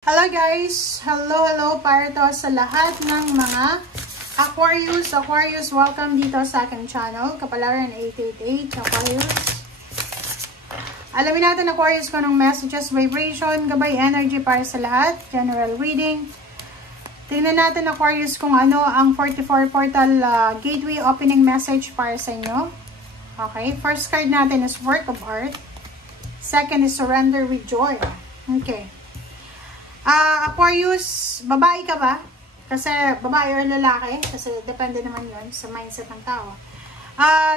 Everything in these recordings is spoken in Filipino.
Hello guys! Hello para to sa lahat ng mga Aquarius, welcome dito sa aking channel, Kapalaran 888 Aquarius. Alamin natin Aquarius kung anong messages, vibration, gabay, energy para sa lahat, general reading. Tingnan natin Aquarius kung ano ang 44 portal gateway opening message para sa inyo. Okay, first card natin is Work of Art. Second is Surrender with Joy. Okay. Aquarius, babae ka ba? Kasi babae or lalaki, kasi depende naman yun sa mindset ng tao.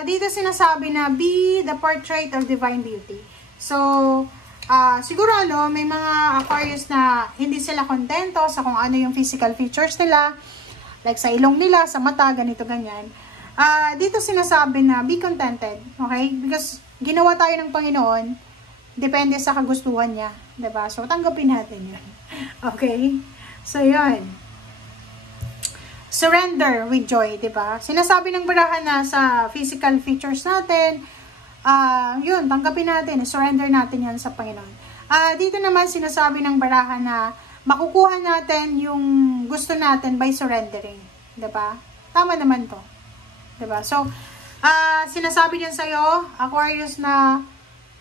Dito sinasabi na be the portrait of divine beauty. So, siguro may mga Aquarius na hindi sila kontento sa kung ano yung physical features nila, like sa ilong nila, sa mata, ganito, ganyan. Dito sinasabi na be contented, okay? Because ginawa tayo ng Panginoon, depende sa kagustuhan niya, diba? So, tanggapin natin yun. Okay? So, yun. Surrender with joy, diba? Sinasabi ng barahan na sa physical features natin, yun, tanggapin natin, surrender natin yan sa Panginoon. Dito naman sinasabi ng barahan na makukuha natin yung gusto natin by surrendering, diba? Tama naman to. Diba? So, sinasabi din sa'yo, Aquarius, na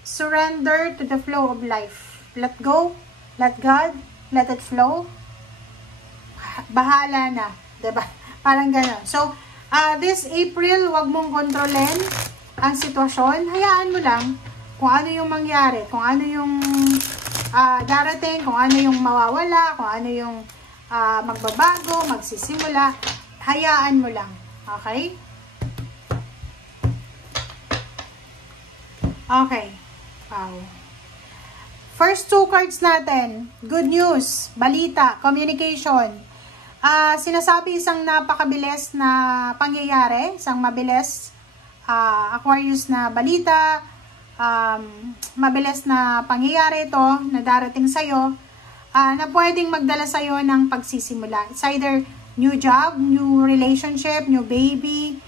surrender to the flow of life. Let go, let God, let it flow. Bahala na, diba? Parang gano'n. So, this April, wag mong kontrolin ang sitwasyon. Hayaan mo lang kung ano yung mangyari, kung ano yung darating, kung ano yung mawawala, kung ano yung magbabago, magsisimula. Hayaan mo lang. Okay? Okay. Wow. First two cards natin, good news, balita, communication. Sinasabi isang napakabilis na pangyayari, isang mabilis, Aquarius na balita, mabilis na pangyayari ito na darating sa'yo, na pwedeng magdala sa'yo ng pagsisimula. It's either new job, new relationship, new baby,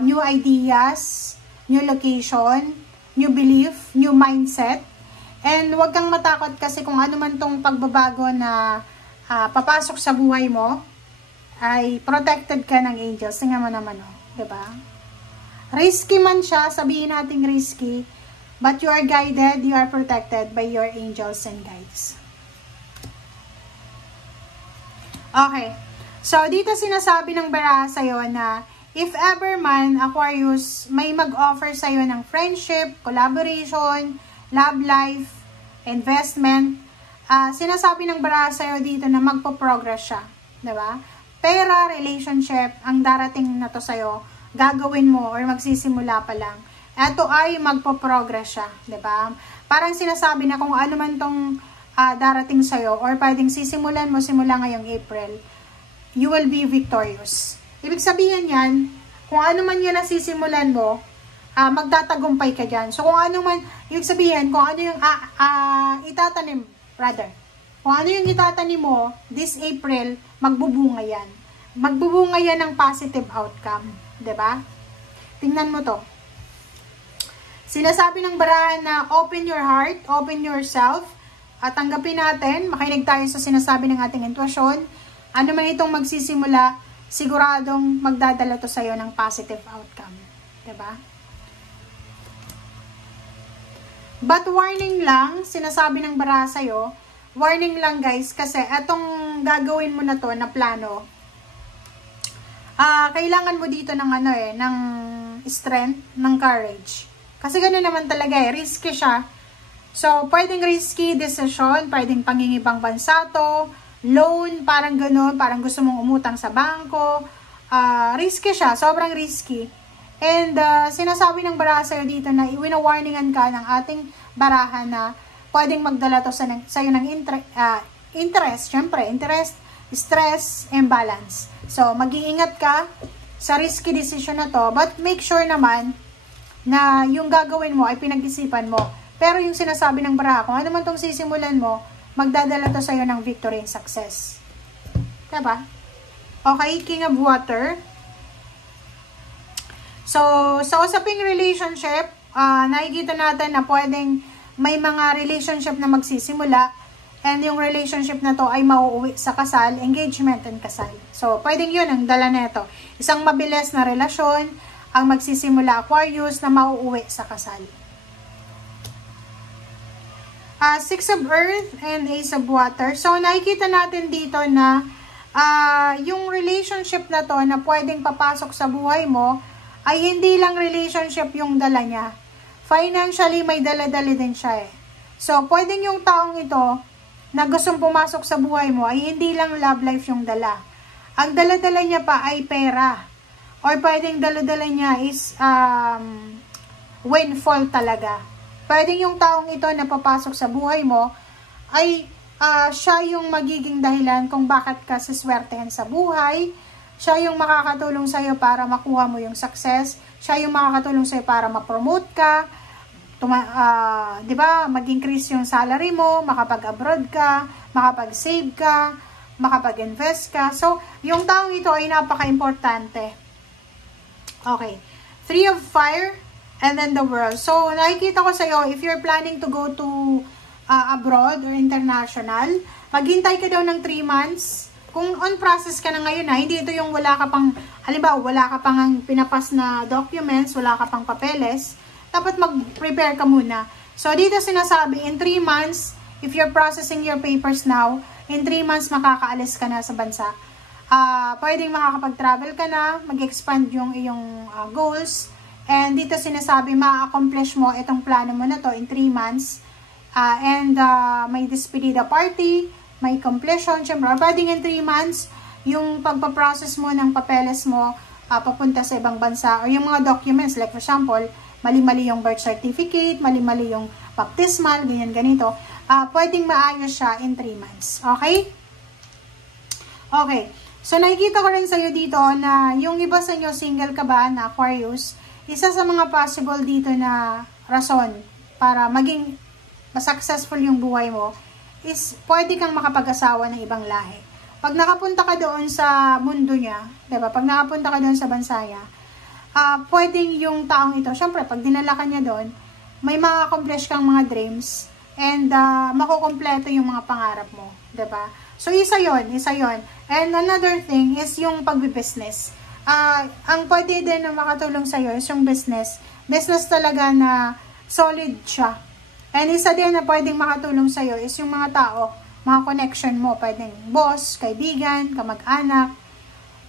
new ideas, new location, new belief, new mindset. And huwag kang matakot kasi kung ano man tong pagbabago na papasok sa buhay mo, ay protected ka ng angels. Tingnan mo naman, diba? Risky man siya, sabihin natin risky, but you are guided, you are protected by your angels and guides. Okay. So, dito sinasabi ng baraha sa'yo na if ever man, Aquarius, may mag-offer sa'yo ng friendship, collaboration, love life, investment, sinasabi ng baraha sa'yo dito na magpo-progress siya. Diba? Pera, relationship, ang darating na to sa'yo, gagawin mo or magsisimula pa lang. Ito ay magpo-progress siya. Diba? Parang sinasabi na kung ano man tong darating sa'yo or pwedeng sisimulan mo simula ngayong April, you will be victorious. Ibig sabihin yan, kung ano man yan nasisimulan mo, magtatagumpay ka dyan. So, kung ano man, ibig sabihin, kung ano yung itatanim, rather, kung ano yung itatanim mo, this April, magbubunga yan. Magbubunga yan ng positive outcome. Diba? Tingnan mo to. Sinasabi ng barahan na open your heart, open yourself, at tanggapin natin, makinig tayo sa sinasabi ng ating intuition. Ano man itong magsisimula, siguradong magdadala to sa'yo ng positive outcome. Diba? But warning lang, sinasabi ng baraha sa'yo, warning lang guys, kasi etong gagawin mo na to na plano, kailangan mo dito ng ng strength, ng courage. Kasi gano'n naman talaga risky siya. So, pwedeng risky decision, pwedeng pangingibang bansa to, loan, parang gano'n, parang gusto mong umutang sa bangko, risky siya, sobrang risky. And sinasabi ng baraha sa'yo dito na wina-warningan ka ng ating baraha na pwedeng magdala to sa'yo ng interest, syempre, interest, stress, imbalance. So, mag-iingat ka sa risky decision na to, but make sure naman na yung gagawin mo ay pinag-isipan mo. Pero yung sinasabi ng baraha, kung ano man tong sisimulan mo, magdadala to sa'yo ng victory and success. Diba? Okay, King of Water. So, sa usaping relationship, nakikita natin na pwedeng may mga relationship na magsisimula. and yung relationship na to ay mauuwi sa kasal, engagement and kasal. So, pwedeng yun ang dala neto. Isang mabilis na relasyon ang magsisimula Aquarius na mauuwi sa kasal. Six of Earth and Ace of Water. So, nakikita natin dito na yung relationship na to na pwedeng papasok sa buhay mo ay hindi lang relationship yung dala niya. Financially, may dala-dali din siya eh. So, pwedeng yung taong ito na gustong pumasok sa buhay mo ay hindi lang love life yung dala. Ang dala-dala niya pa ay pera. Or pwedeng dala-dala niya is windfall talaga. Pwedeng yung taong ito na papasok sa buhay mo ay siya yung magiging dahilan kung bakit ka siswertehan sa buhay. Siya yung makakatulong sa'yo para makuha mo yung success. Siya yung makakatulong sa'yo para ma-promote ka. Diba? Mag-increase yung salary mo, makapag-abroad ka, makapag-save ka, makapag-invest ka. So, yung taong ito ay napaka-importante. Okay. Three of Fire and then the World. So, nakikita ko sa'yo, if you're planning to go to abroad or international, maghintay ka daw ng 3 months. Kung on process ka na ngayon hindi ito yung wala ka pang, halimbawa, wala ka pang pinapas na documents, wala ka pang papeles, dapat mag-prepare ka muna. So, dito sinasabi, in 3 months, if you're processing your papers now, in 3 months, makakaalis ka na sa bansa. Pwedeng makakapag-travel ka na, mag-expand yung iyong goals, and dito sinasabi, ma-accomplish mo itong plano mo na to in 3 months, may despedida party, may completion, syempre, pwedeng in 3 months, yung pagpaprocess mo ng papeles mo, papunta sa ibang bansa, or yung mga documents, like for example, mali-mali yung birth certificate, mali-mali yung baptismal, ganyan-ganito, pwedeng maayos siya in 3 months. Okay? Okay. So, nakikita ko rin sa'yo dito na yung iba sa inyo, single ka ba na Aquarius, isa sa mga possible dito na rason para maging successful yung buhay mo is pwede kang makapag-asawa ng ibang lahi. Pag nakapunta ka doon sa mundo niya, diba? Pag nakapunta ka doon sa bansa niya, pwedeng yung taong ito, syempre, pag dinala ka niya doon, may ma-accomplish kang mga dreams and makukompleto yung mga pangarap mo. Diba? So, isa yon. And another thing is yung pagbibusiness. Ang pwede din na makatulong sa'yo is yung business. Business talaga na solid siya. And isa din na pwedeng makatulong sa'yo is yung mga tao, mga connection mo. Pwedeng boss, kaibigan, kamag-anak,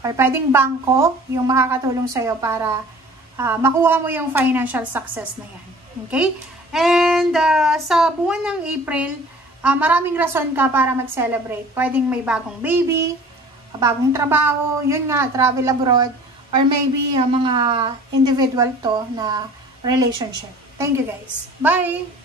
or pwedeng bangko, yung makakatulong sa'yo para makuha mo yung financial success na yan. Okay? And sa buwan ng April, maraming rason ka para mag-celebrate. Pwedeng may bagong baby, bagong trabaho, yun nga, travel abroad, or maybe mga individual to na relationship. Thank you guys. Bye!